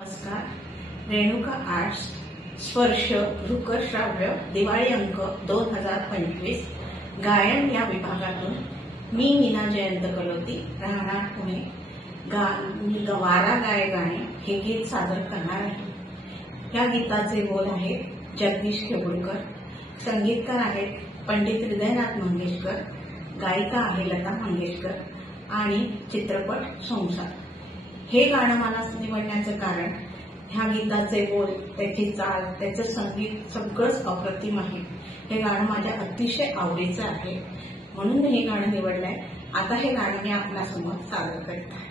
नमस्कार. रेणुका आर्ट्स स्पर्श दृकश्राव्य दिवाळी अंक 2025 गायन या विभागातून मी मीना जयंत कलोती राहणार पुणे वारा गाय गाणे हे गीत सादर करणार आहे. या गीताचे बोल आहेत जगदीश खेबुडकर, संगीतकार आहेत पंडित हृदयनाथ मंगेशकर, गायिका आहे लता मंगेशकर आणि चित्रपट संसार. हे गाणं मला निवडण्याचं कारण ह्या गीताचे बोल, त्याची चाल, त्याचं संगीत सगळंच अप्रतिम आहे. हे गाणं माझ्या अतिशय आवडीचं आहे म्हणून मी हे गाणं निवडलंय. आता हे गाणं मी आपल्यासमोर सादर करत आहे.